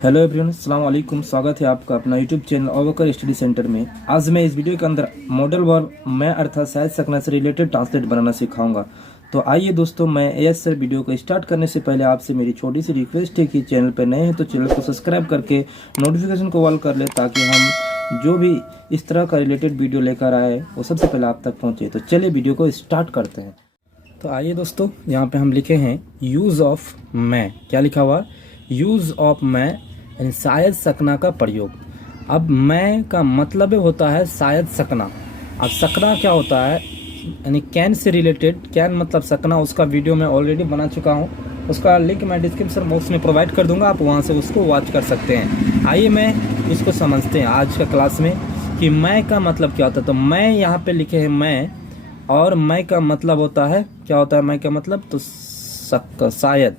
Hello everyone, अस्सलाम वालेकुम। स्वागत है आपका अपना YouTube channel Abubakar study centre में। आज मैं इस वीडियो के अंदर मॉडल वर्ब मैं अर्थात शायद सकना से रिलेटेड ट्रांसलेट बनाना सिखाऊंगा। तो आइए दोस्तों, मैं एस सर वीडियो को स्टार्ट करने से पहले आपसे मेरी छोटी सी रिक्वेस्ट है कि चैनल पर नए हैं तो चैनल को सब्सक्राइब करके नोटिफिकेशन को ऑल कर ले, ताकि हम जो भी इस तरह का रिलेटेड वीडियो लेकर आए वो सबसे पहले आप तक पहुँचे। तो चलिए वीडियो को स्टार्ट करते हैं। तो आइए दोस्तों, यहाँ पे हम लिखे हैं यूज़ ऑफ मैं। क्या लिखा हुआ? यूज़ ऑफ मैं यानी शायद सकना का प्रयोग। अब मैं का मतलब होता है शायद सकना। अब सकना क्या होता है यानी कैन से रिलेटेड। कैन मतलब सकना, उसका वीडियो मैं ऑलरेडी बना चुका हूँ, उसका लिंक मैं डिस्क्रिप्शन बॉक्स में प्रोवाइड कर दूंगा, आप वहाँ से उसको वॉच कर सकते हैं। आइए मैं इसको समझते हैं आज का क्लास में कि मैं का मतलब क्या होता है। तो मैं यहाँ पे लिखे हैं मैं, और मैं का मतलब होता है क्या होता है? मैं का मतलब तो शायद।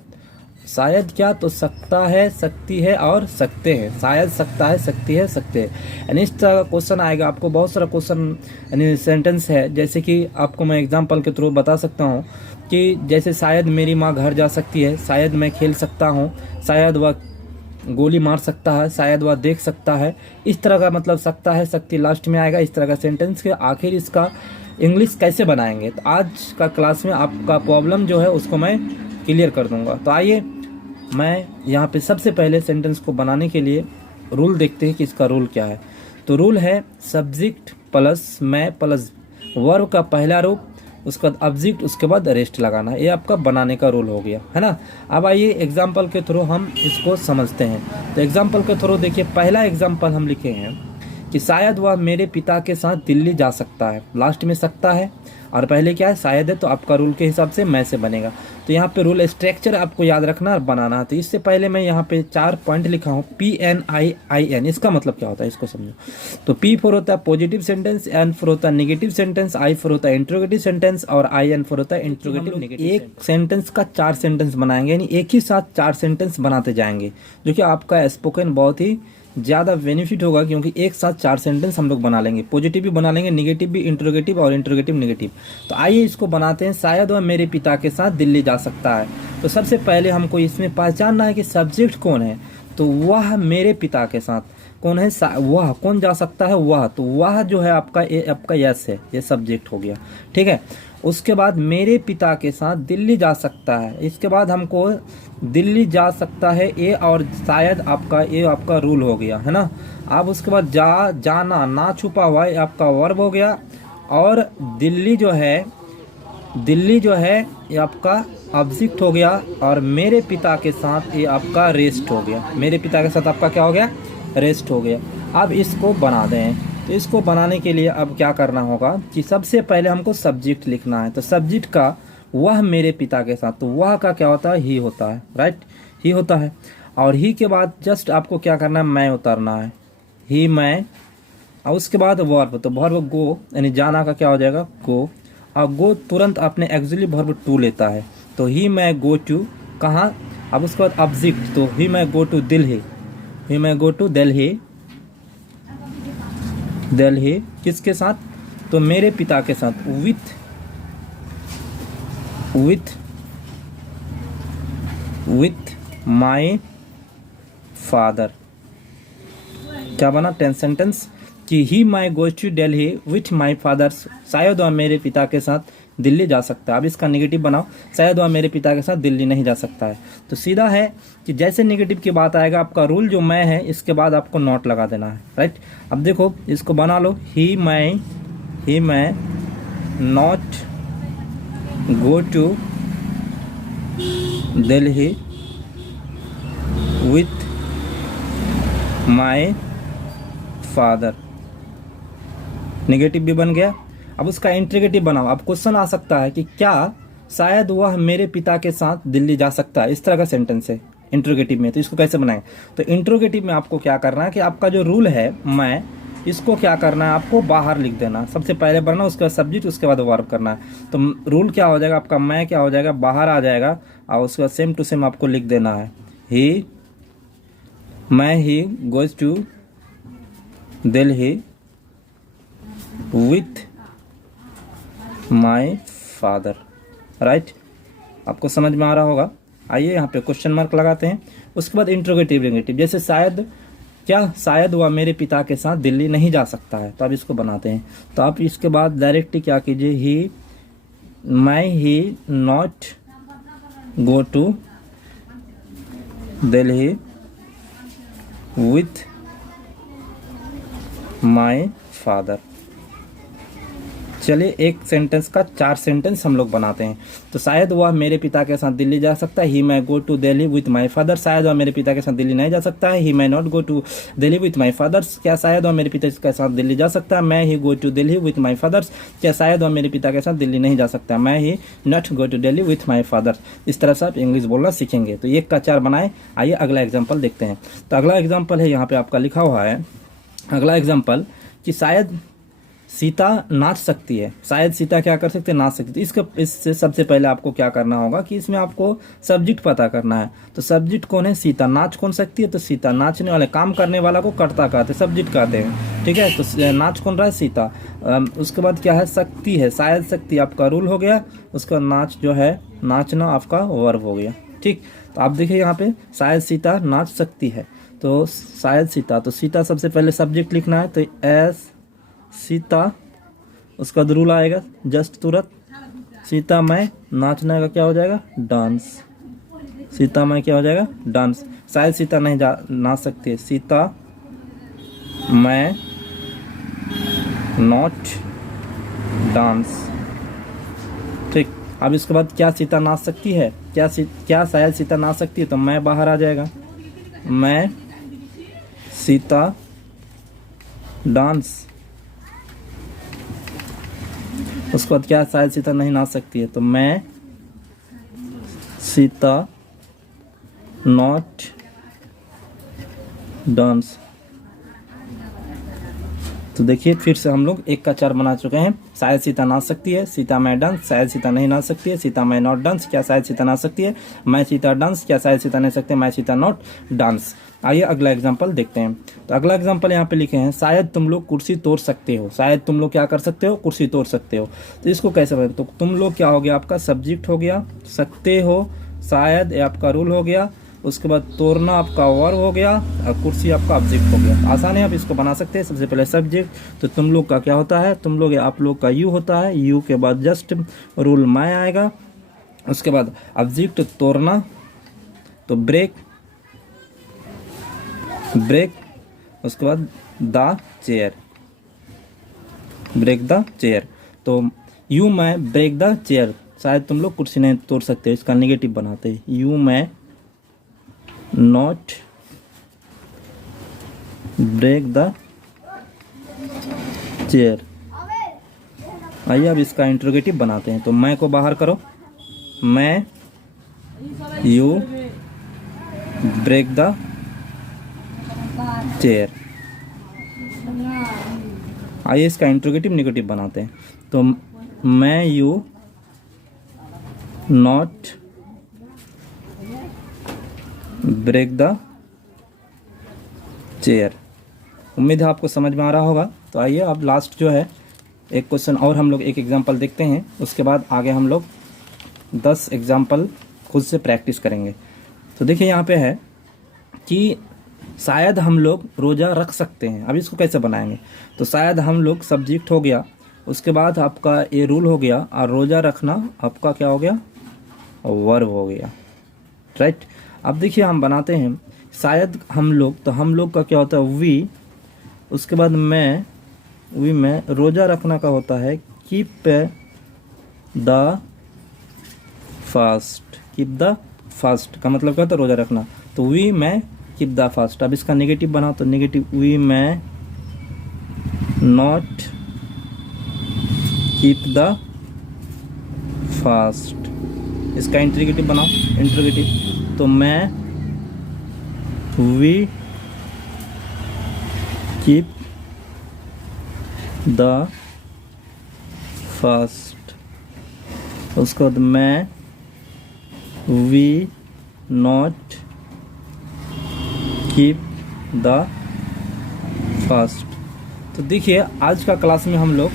शायद क्या? तो सकता है, सकती है और सकते हैं। शायद, सकता है, सकती है, सकते हैं। यानी इस तरह का क्वेश्चन आएगा आपको। बहुत सारा क्वेश्चन यानी सेंटेंस है, जैसे कि आपको मैं एग्जांपल के थ्रू बता सकता हूँ कि जैसे शायद मेरी माँ घर जा सकती है, शायद मैं खेल सकता हूँ, शायद वह गोली मार सकता है, शायद वह देख सकता है। इस तरह का मतलब सकता है, सकती लास्ट में आएगा। इस तरह का सेंटेंस के आखिर इसका इंग्लिश कैसे बनाएंगे, तो आज का क्लास में आपका प्रॉब्लम जो है उसको मैं क्लियर कर दूंगा। तो आइए मैं यहाँ पे सबसे पहले सेंटेंस को बनाने के लिए रूल देखते हैं कि इसका रूल क्या है। तो रूल है सब्जेक्ट प्लस मैं प्लस वर्ब का पहला रूप, उसके बाद ऑब्जेक्ट, उसके बाद रेस्ट लगाना। ये आपका बनाने का रूल हो गया है ना। अब आइए एग्जाम्पल के थ्रू हम इसको समझते हैं। तो एग्जाम्पल के थ्रू देखिए, पहला एग्जाम्पल हम लिखे हैं कि शायद वह मेरे पिता के साथ दिल्ली जा सकता है। लास्ट में सकता है और पहले क्या है? शायद है। तो आपका रूल के हिसाब से मैं से बनेगा। तो यहाँ पे रूल स्ट्रक्चर आपको याद रखना और बनाना है। तो इससे पहले मैं यहाँ पे 4 पॉइंट लिखा हूँ, PNIIN। इसका मतलब क्या होता है इसको समझो। तो P फॉर होता है पॉजिटिव सेंटेंस, N फॉर होता है नेगेटिव सेंटेंस, I फॉर होता है इंट्रोगेटिव सेंटेंस और IN फॉर होता है इंट्रोगेटिव। एक सेंटेंस का 4 सेंटेंस बनाएंगे, यानी एक ही साथ 4 सेंटेंस बनाते जाएंगे, जो कि आपका स्पोकन बहुत ही ज़्यादा बेनिफिट होगा, क्योंकि एक साथ 4 सेंटेंस हम लोग बना लेंगे। पॉजिटिव भी बना लेंगे, नेगेटिव भी, इंट्रोगेटिव और इंट्रोगेटिव नेगेटिव। तो आइए इसको बनाते हैं। शायद वह मेरे पिता के साथ दिल्ली जा सकता है। तो सबसे पहले हमको इसमें पहचानना है कि सब्जेक्ट कौन है। तो वह मेरे पिता के साथ कौन है? वह कौन जा सकता है? वह। तो वह जो है आपका यस है, ये सब्जेक्ट हो गया। ठीक है। उसके बाद मेरे पिता के साथ दिल्ली जा सकता है। इसके बाद हमको दिल्ली जा सकता है ये और शायद आपका रूल हो गया है ना। अब उसके बाद जाना ना छुपा हुआ है, आपका वर्ब हो गया। और दिल्ली जो है ये आपका ऑब्जेक्ट हो गया। और मेरे पिता के साथ ये आपका रेस्ट हो गया। मेरे पिता के साथ आपका क्या हो गया? रेस्ट हो गया। अब इसको बना दें। तो इसको बनाने के लिए अब क्या करना होगा कि सबसे पहले हमको सब्जेक्ट लिखना है। तो सब्जेक्ट का वह मेरे पिता के साथ, तो वह का क्या होता है? ही होता है, राइट? ही होता है। और ही के बाद जस्ट आपको क्या करना है? मैं उतारना है, ही मैं। और उसके बाद वर्ब, तो वर्ब गो यानी जाना का क्या हो जाएगा? गो। और गो तुरंत अपने एक्चुअली वर्ब टू लेता है। तो ही मैं गो टू कहाँ? अब उसके बाद ऑब्जेक्ट, तो ही मैं गो टू दिल्ली। ही मैं गो टू दिल्ली। दिल्ली किसके साथ? तो मेरे पिता के साथ। With my father. क्या बना? 10 सेंटेंस कि he my goes to Delhi with my father. शायद वह मेरे पिता के साथ दिल्ली जा सकता है। अब इसका नेगेटिव बनाओ, शायद वह मेरे पिता के साथ दिल्ली नहीं जा सकता है। तो सीधा है कि जैसे नेगेटिव की बात आएगा, आपका रूल जो मैं है इसके बाद आपको नॉट लगा देना है, राइट? अब देखो इसको बना लो, he may not go to Delhi with my father. Negative भी बन गया। अब उसका इंट्रोगेटिव बनाओ। अब क्वेश्चन आ सकता है कि क्या शायद वह मेरे पिता के साथ दिल्ली जा सकता है? इस तरह का सेंटेंस है इंट्रोगेटिव में। तो इसको कैसे बनाएं? तो इंट्रोगेटिव में आपको क्या करना है कि आपका जो रूल है मैं, इसको क्या करना है? आपको बाहर लिख देना। सबसे पहले बनना, उसके बाद सब्जेक्ट, उसके बाद वर्ब करना है। तो रूल क्या हो जाएगा आपका? मैं क्या हो जाएगा? बाहर आ जाएगा। और उसके बाद सेम टू सेम आपको लिख देना है, he goes to Delhi with my father, right? आपको समझ में आ रहा होगा। आइए यहाँ पे क्वेश्चन मार्क लगाते हैं। उसके बाद इंट्रोगेटिव नेगेटिव, जैसे शायद वह मेरे पिता के साथ दिल्ली नहीं जा सकता है, तो आप इसको बनाते हैं। तो आप इसके बाद डायरेक्ट क्या कीजिए, he not go to Delhi with my father. चलिए एक सेंटेंस का 4 सेंटेंस हम लोग बनाते हैं। तो शायद वह मेरे पिता के साथ दिल्ली जा सकता है, he may go to Delhi with my father. शायद वह मेरे पिता के साथ दिल्ली नहीं जा सकता है, he may not go to Delhi with my father. क्या शायद वह मेरे पिता के साथ दिल्ली जा सकता है, may he go to Delhi with my father. क्या शायद वह मेरे पिता के साथ दिल्ली नहीं जा सकता, may he not go to Delhi with my father. इस तरह से आप इंग्लिश बोलना सीखेंगे। तो 1 का 4 बनाए। आइए अगला एग्जाम्पल देखते हैं। तो अगला एग्जाम्पल है, यहाँ पे आपका लिखा हुआ है अगला एग्जाम्पल कि शायद सीता नाच सकती है। शायद सीता क्या कर सकती है, नाच सकती है। इससे सबसे पहले आपको क्या करना होगा कि इसमें आपको सब्जेक्ट पता करना है। तो सब्जेक्ट कौन है, सीता। नाच कौन सकती है, तो सीता। नाचने वाले, काम करने वाला को कर्ता कहते हैं, सब्जेक्ट कहते हैं, ठीक है। तो नाच कौन रहा है, सीता। उसके बाद क्या है, शक्ति है। शायद शक्ति आपका रूल हो गया। उसका नाच जो है, नाचना आपका वर्ब हो गया, ठीक। तो आप देखिए यहाँ पे शायद सीता नाच सकती है, तो शायद सीता। तो सीता सबसे पहले सब्जेक्ट लिखना है, तो एस सीता। उसका रूल आएगा जस्ट तुरंत, सीता मैं। नाचने का क्या हो जाएगा, डांस। सीता मैं क्या हो जाएगा, डांस। शायद सीता नहीं नाच सकती है, सीता मैं नॉट डांस, ठीक। अब इसके बाद क्या सीता नाच सकती है, क्या शायद सीता नाच सकती है, तो मैं बाहर आ जाएगा, मैं सीता डांस। उसके बाद क्या शायद सीता नहीं नाच सकती है, तो मैं सीता नॉट डांस। तो देखिए फिर से हम लोग 1 का 4 बना चुके हैं। शायद सीता नाच सकती है, सीता मैं डांस। शायद सीता नहीं नाच सकती है, सीता मैं नॉट डांस। क्या शायद सीता नाच सकती है, मैं सीता डांस। क्या शायद सीता नहीं सकती, मैं सीता नॉट डांस। आइए अगला एग्जांपल देखते हैं। तो अगला एग्जांपल यहाँ पे लिखे हैं, शायद तुम लोग कुर्सी तोड़ सकते हो। शायद तुम लोग क्या कर सकते हो, कुर्सी तोड़ सकते हो। तो इसको कैसे बताएं, तो तुम लोग क्या हो गया, आपका सब्जेक्ट हो गया, सकते हो शायद ये आपका रूल हो गया। उसके बाद तोड़ना आपका वर्ब हो गया और कुर्सी आपका ऑब्जेक्ट हो गया। आसान है, आप इसको बना सकते हैं। सबसे पहले सब्जेक्ट, तो तुम लोग का क्या होता है, तुम लोग आप लोग का यू होता है। यू के बाद जस्ट रूल मैं आएगा। उसके बाद ऑब्जेक्ट तोड़ना, तो ब्रेक। उसके बाद the chair, break the chair. तो you may break the chair. शायद तुम लोग कुर्सी नहीं तोड़ सकते, इसका नेगेटिव बनाते हैं, यू मैं नॉट ब्रेक द चेयर। आइए अब इसका इंट्रोगेटिव बनाते हैं। तो मैं को बाहर करो, मैं यू ब्रेक द चेयर। आइए इसका इंट्रोगेटिव नेगेटिव बनाते हैं। तो may you not break the chair. उम्मीद है आपको समझ में आ रहा होगा। तो आइए अब लास्ट जो है एक क्वेश्चन और हम लोग एक एग्जांपल देखते हैं, उसके बाद आगे हम लोग 10 एग्जांपल खुद से प्रैक्टिस करेंगे। तो देखिए यहाँ पे है कि शायद हम लोग रोज़ा रख सकते हैं। अब इसको कैसे बनाएंगे, तो शायद हम लोग सब्जेक्ट हो गया, उसके बाद आपका ये रूल हो गया, और रोज़ा रखना आपका क्या हो गया, वर्ब हो गया, राइट। अब देखिए हम बनाते हैं शायद हम लोग, तो हम लोग का क्या होता है, वी। उसके बाद मैं, वी में रोज़ा रखना का होता है keep the fast. Keep the fast का मतलब क्या होता है, रोज़ा रखना। तो वी मैं कीप द फास्ट। अब इसका नेगेटिव बनाओ, तो negative we may not keep the fast. इसका इंट्रोगेटिव बनाओ, इंट्रोगेटिव, तो may we keep the fast. उसके बाद may we not keep the fast. तो देखिए आज का क्लास में हम लोग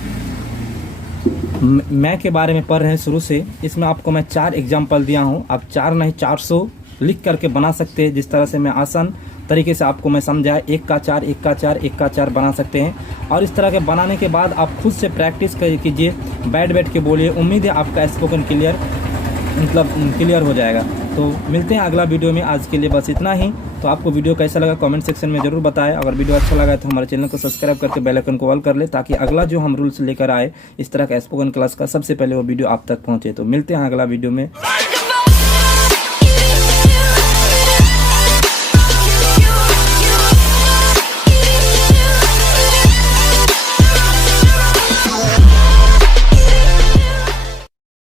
मैं के बारे में पढ़ रहे हैं शुरू से। इसमें आपको मैं 4 एग्जाम्पल दिया हूँ, आप 4 नहीं 400 लिख करके बना सकते हैं। जिस तरह से मैं आसान तरीके से आपको मैं समझाया, 1 का 4, 1 का 4, 1 का 4 बना सकते हैं। और इस तरह के बनाने के बाद आप खुद से प्रैक्टिस कीजिए, बैठ के बोलिए। उम्मीद है आपका स्पोकन क्लियर हो जाएगा। तो मिलते हैं अगला वीडियो में। आज के लिए बस इतना ही। तो आपको वीडियो कैसा लगा कमेंट सेक्शन में ज़रूर बताएं। अगर वीडियो अच्छा लगा तो हमारे चैनल को सब्सक्राइब करके बेल आइकन को ऑल कर ले, ताकि अगला जो हम रूल्स लेकर आए इस तरह का स्पोकन क्लास का सबसे पहले वो वीडियो आप तक पहुंचे। तो मिलते हैं अगला वीडियो में।